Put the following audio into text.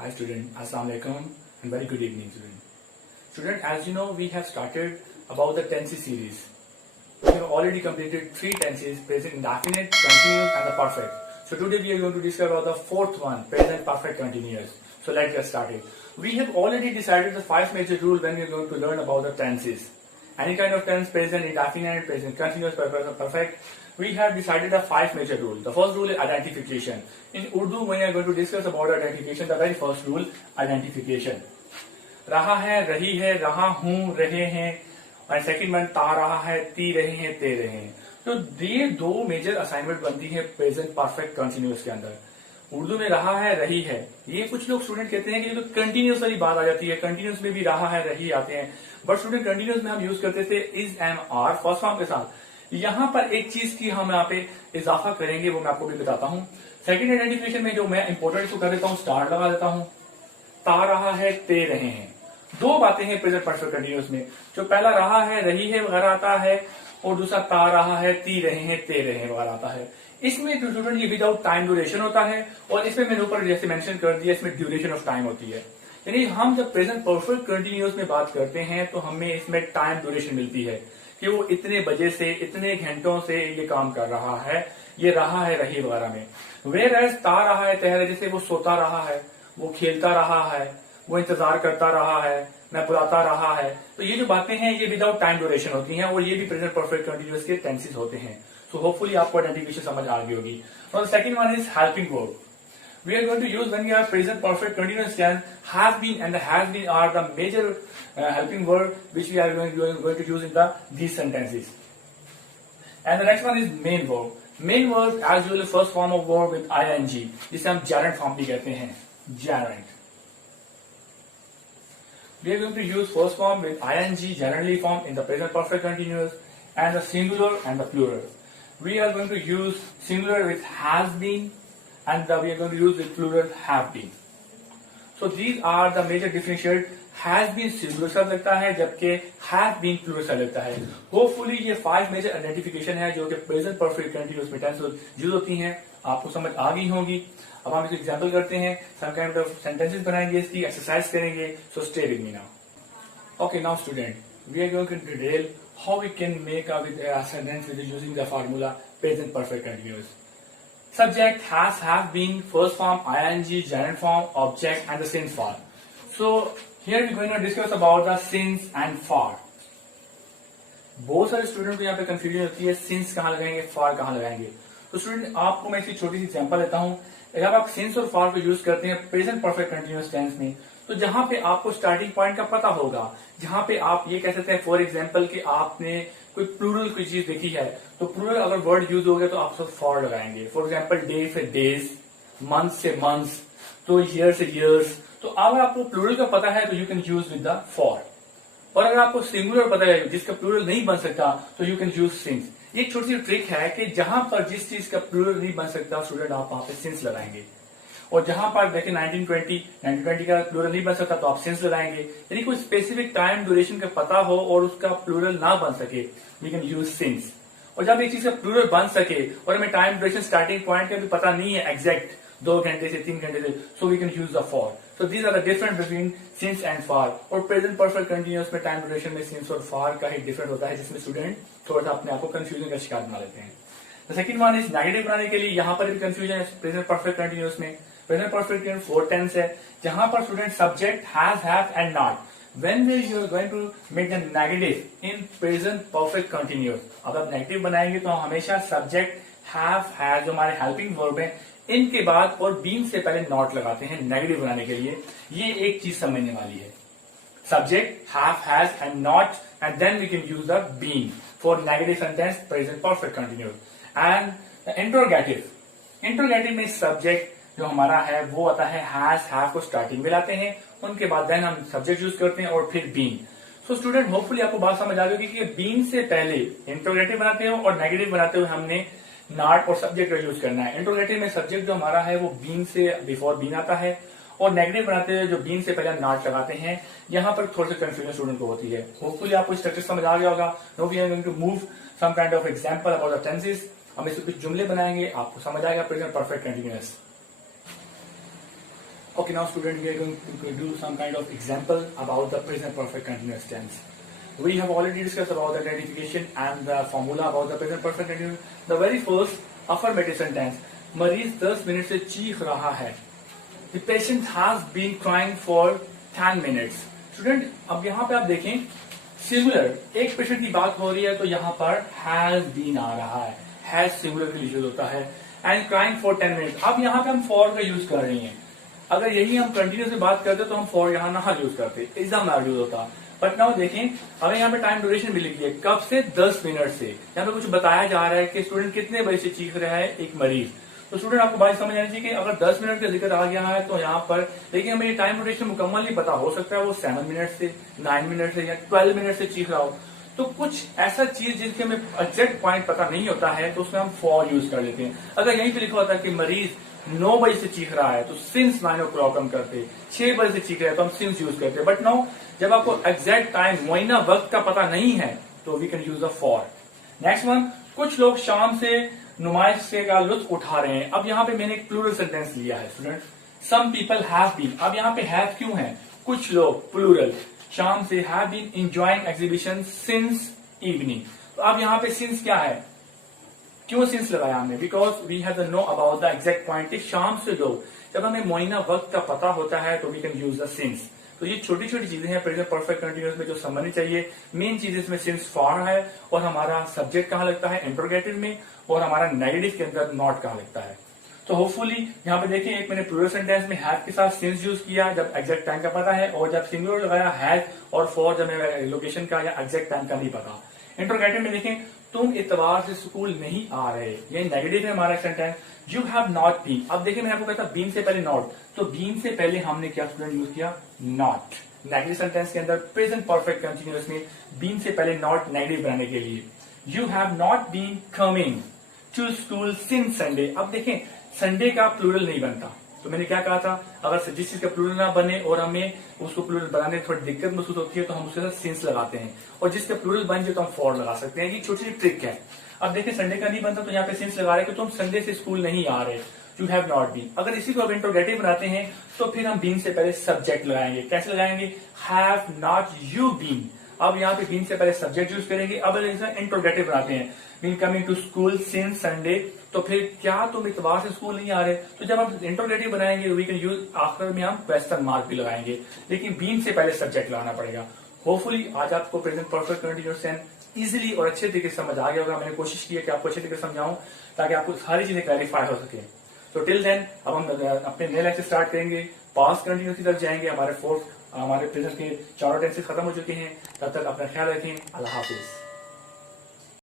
Hi student, Assalamu alaikum and very good evening student. Student, as you know, we have started about the tenses series. We have already completed 3 tenses, present indefinite, continuous and the perfect. So today we are going to discuss about the fourth one, present perfect continuous. So let's get started. We have already decided the 5 major rules when we are going to learn about the tenses. Any kind of tense, present indefinite, present continuous, perfect. We have decided the 5 major rules. The first rule is identification. In Urdu, when we are going to discuss about identification, the very first rule, identification. रहा है, रही है, रहा हूं, रहे हैं, और second one ता रहा है, ती रहे हैं, ते रहे हैं. तो ये 2 मेजर असाइनमेंट बनती है प्रेजेंट परफेक्ट कंटिन्यूअस के अंदर. उर्दू में रहा है, रही है, ये कुछ लोग स्टूडेंट कहते हैं कि ये तो कंटिन्यूअस वाली बात आ जाती है. कंटिन्यूअस में भी रहा है, रही आते हैं, बट स्टूडेंट कंटिन्यूअस में हम यूज करते थे is and are first form के साथ. यहां पर एक चीज की हम यहाँ पे इजाफा करेंगे, वो मैं आपको भी बताता हूँ. सेकंड आइडेंटिफिकेशन में जो मैं इंपोर्टेंट इसको कर देता हूँ, स्टार लगा देता हूँ. ता रहा है, ते रहे हैं, 2 बातें हैं प्रेजेंट परफेक्ट कंटिन्यूअस में. जो पहला रहा है, रही है वगैरह आता है, और दूसरा ता रहा है, ती रहे हैं, ते रहे हैं वगैरह आता है. इसमें स्टूडेंट ये विदाउट टाइम ड्यूरेशन होता है, और इसमें मैंने ऊपर जैसे मेंशन कर दिया, इसमें ड्यूरेशन ऑफ टाइम होती है. यानी हम जब प्रेजेंट परफेक्ट कंटिन्यूअस में बात करते हैं तो हमें इसमें टाइम ड्यूरेशन मिलती है कि वो इतने बजे से इतने घंटों से ये काम कर रहा है, ये रहा है, रही वगैरह में. वेयर एज ता रहा है, तहरा, जैसे वो सोता रहा है, वो खेलता रहा है, वो इंतजार करता रहा है, मैं बुलाता रहा है. तो ये जो बातें हैं ये विदाउट टाइम ड्यूरेशन होती हैं, और ये भी प्रेजेंट परफेक्ट कंटिन्यूअस के टेंसेस होते हैं. सो होपफुली आपको आइडेंटिफिकेशन समझ आ गई होगी. और second one is helping verb. We are going to use when we have present perfect continuous tense. Have been and the has been are the major helping word which we are going to use in these sentences. And the next one is main verb. Main verb as usual first form of verb with ing, जिसे हम gerund form भी कहते हैं. Gerund. We are going to use first form with ing, gerundly form in the present perfect continuous, and the singular and the plural. We are going to use singular with has been, and we are going to use the plural have been. So these are the major differentiate. Has been singular शब्द लगता है, जबकि have been plural शब्द लगता है. Hopefully ये 5 major identification है जो कि present perfect continuous में tense यूज होती हैं, आपको समझ आ गई होगी. अब हम इसको एग्जाम्पल करते हैं, some kind of sentences बनाएंगे, इसकी एक्सरसाइज करेंगे. So stay with me now. Okay, now student, we are going to detail how we can make a sentence with using the formula present perfect continuous. Subject has, have been, first form, ing, gerund form, object, and the since form. So here we are going to discuss about the since and for. बहुत सारे student को यहाँ पे confusion होती है, since कहाँ लगाएंगे, for कहाँ लगाएंगे. तो स्टूडेंट आपको मैं इसकी छोटी सी एग्जांपल देता हूँ. अगर आप since और for को यूज करते हैं प्रेजेंट परफेक्ट कंटिन्यूअस टेंस में, तो जहां पे आपको स्टार्टिंग पॉइंट का पता होगा, जहां पे आप ये कह सकते हैं फॉर एग्जाम्पल कि आपने कोई प्लूरल कोई चीज देखी है, तो प्लूरल अगर वर्ड यूज हो गया तो आप सब फॉर लगाएंगे. फॉर एग्जाम्पल डे से डेज, मंथ से मंथ्स, तो ईयर से ईयर्स. तो अगर आपको प्लूरल का पता है तो you can use with the for. और अगर आपको सिंगुलर पता है जिसका प्लूरल नहीं बन सकता तो यू कैन यूज सिंस. ये एक छोटी सी ट्रिक है कि जहां पर जिस चीज का प्लूरल नहीं बन सकता स्टूडेंट आप वहां पे सिंस लगाएंगे, और जहां पर देखिए 1920 का प्लूरल नहीं बन सकता तो आप सिंस लगाएंगे. यानी कोई स्पेसिफिक टाइम ड्यूरेशन का पता हो और उसका प्लूरल ना बन सके, वी कैन यूज सिंस. और जब एक चीज का प्लूरल बन सके और हमें टाइम ड्यूरेशन स्टार्टिंग पॉइंट का भी पता नहीं है एग्जैक्ट 2 घंटे से 3 घंटे से, so we can use the for. So these are the difference between since and for. और प्रेजेंट परफेक्ट कंटिन्यूअस में टाइम ड्यूरेशन में सिंस और फॉर का ही डिफरेंस होता है, जिसमें स्टूडेंट थोड़ा सा अपने आप को कंफ्यूजन का शिकार बना लेते हैं. सेकंड वन इज नेगेटिव बनाने के लिए यहां पर भी कंफ्यूजन है प्रेजेंट परफेक्ट कंटिन्यूअस में. प्रेजेंट परफेक्ट इन 4 टेंस है, जहां पर student subject has, have and not. When you are going to make the negative in present perfect continuous, अब आप नेगेटिव बनाएंगे तो हमेशा सब्जेक्ट हैव, हैज जो हमारे हेल्पिंग वर्ब है, इनके बाद और बीन से पहले नॉट लगाते हैं नेगेटिव बनाने के लिए. ये एक चीज समझने वाली है. Subject have, has and not, and then we can use the been for negative sentence present perfect continuous. And interrogative, interrogative में सब्जेक्ट जो हमारा है वो आता है हैज, हैव को स्टार्टिंग में लाते हैं, उनके बाद देन हम सब्जेक्ट यूज करते हैं और फिर बीन. सो स्टूडेंट होपफुली आपको बात समझ आ गई कि बीन से पहले इंट्रोगेटिव बनाते हो और नेगेटिव बनाते हुए हमने नॉट और सब्जेक्ट का यूज करना है. इंट्रोगेटिव में सब्जेक्ट जो हमारा है वो बीन से बिफोर बीन आता है, और नेगेटिव बनाते हुए जो बीन से पहले नॉट लगाते हैं. यहाँ पर थोड़ी सी कंफ्यूजन स्टूडेंट को होती है. होपफुली आपको स्ट्रक्चर समझ आ गया होगा. No we are going to move some kind of example about the tenses. हम इससे कुछ जुमले बनाएंगे, आपको समझ आएगा present perfect continuous. Okay, now student, we are going to do some kind of example about the present perfect continuous tense. We have already discussed about the identification and the formula about the present perfect continuous. The very first affirmative sentence, मरीज 10 minute से चीख रहा है. The patient has been crying for 10 minutes. Student, अब यहाँ पे आप देखें सिंगुलर, एक पेशेंट की बात हो रही है तो यहाँ पर हैज बीन आ रहा है, हैज सिंगुलर के लिए यूज होता है, एंड क्राइंग फॉर 10 मिनट्स. अब यहाँ पे हम फॉर का यूज कर रहे हैं. अगर यही हम कंटिन्यूस में बात करते तो हम फॉर यहाँ ना यूज करते, एग्जाम यूज होता. बट नाउ देखें, हमें यहाँ पे टाइम ड्यूरेशन भी लिखी है, कब से 10 मिनट से. यहाँ पे कुछ बताया जा रहा है कि स्टूडेंट कितने बजे से चीख रहा है, एक मरीज. तो स्टूडेंट आपको बात समझ आनी चाहिए कि अगर 10 मिनट का जिक्र आ गया है तो यहाँ पर लेकिन हमें ये टाइम ड्यूरेशन मुकम्मल नहीं पता, हो सकता है वो 7 मिनट से, 9 मिनट से या 12 मिनट से चीख रहा हो. तो कुछ ऐसा चीज जिसके हमें एग्जैक्ट पॉइंट पता नहीं होता है तो उसमें हम फॉर यूज कर लेते हैं. अगर यहीं पे लिखा होता है कि मरीज 9 बजे से चीख रहा है तो सिंस 9 o'clock हम करते, 6 बजे से चीख रहा है तो हम सिंस यूज करते. बट नाउ जब आपको एग्जैक्ट टाइम मुआयना वक्त का पता नहीं है तो we can use the for. Next one, कुछ लोग शाम से नुमाइश से का लुत्फ उठा रहे हैं. अब यहाँ पे मैंने एक प्लूरल सेंटेंस लिया है student, some people have been. अब यहाँ पे हैव क्यों है, कुछ लोग प्लूरल शाम से have been enjoying exhibition since evening. तो अब यहाँ पे सिंस क्या है, क्यों सिंस लगाया हमने, because we have to know about the exact point. शाम से लोग, जब हमें मुआयना वक्त का पता होता है तो we can use the since. तो ये छोटी छोटी चीजें हैं प्रेजेंट परफेक्ट कंटिन्यूअस में जो समझनी चाहिए. मेन चीज इसमें सिंस फॉर है और हमारा सब्जेक्ट कहाँ लगता है, इंट्रोगेटिव में, और हमारा नेगेटिव के अंदर नॉट कहाँ लगता है. तो होपफुली यहाँ पे देखिए, एक मैंने प्लूरल सेंटेंस में हैव के साथ सिंस यूज किया जब एग्जैक्ट टाइम का पता है, और जब सिंगुलर लगाया हैज और फॉर जब हमें लोकेशन का या एग्जैक्ट टाइम का नहीं पता. इंट्रोगेटिव में देखें, तुम इतवार से स्कूल नहीं आ रहे, ये नेगेटिव है हमारा sentence. You have not been. अब देखिए मैंने आपको कहता बीन से पहले नॉट, तो बीन से पहले हमने क्या स्टूडेंट यूज किया, नॉट. नेगेटिव सेंटेंस के अंदर प्रेजेंट परफेक्ट कंटिन्यूअस में बीन से पहले नॉट नेगेटिव बनाने के लिए. You have not been coming to school since Sunday. अब देखें संडे का प्लूरल नहीं बनता, तो मैंने क्या कहा था, अगर जिस चीज का प्लूरल ना बने और हमें उसको प्लूरल बनाने में थोड़ी दिक्कत महसूस होती है तो हम उसके साथ सिंस लगाते हैं, और जिसका प्लूरल बन जाए तो हम फॉर लगा सकते हैं. ये छोटी सी ट्रिक है. अब देखिए संडे का नहीं बनता तो यहाँ पे सिंस लगा रहे कि तुम संडे से स्कूल नहीं आ रहे, यू हैव नॉट बीन. अगर इसी को इंट्रोगेटिव बनाते हैं तो फिर हम बीन से पहले सब्जेक्ट लगाएंगे. कैसे लगाएंगे, हैव नॉट यू बीन. अब यहाँ पे बीन से पहले सब्जेक्ट यूज करेंगे. अब इसमें इंट्रोगेटिव बनाते हैं, been coming to school since Sunday, तो फिर क्या तुम इतवार से स्कूल नहीं आ रहे. तो जब हम इंट्रोगेटिव बनाएंगे वी कैन यूज, आखिर में हम क्वेश्चन मार्क भी लगाएंगे, लेकिन बीन से पहले सब्जेक्ट लगाना पड़ेगा. होपफुली आज आपको present perfect continuous tense easily और अच्छे तरीके से समझ आ गया होगा. मैंने कोशिश की है कि आपको अच्छे तरीके से समझाऊं ताकि आपको सारी चीजें क्लैरिफाई हो सके. तो टिल देन अब हम अपने नए लेक्चर स्टार्ट करेंगे, पास्ट कंटिन्यूस की तरफ जाएंगे. हमारे प्रेजेंट के चारों टेंसेस खत्म हो चुके हैं. तब तक अपना ख्याल रखें. अल्लाह हाफिज.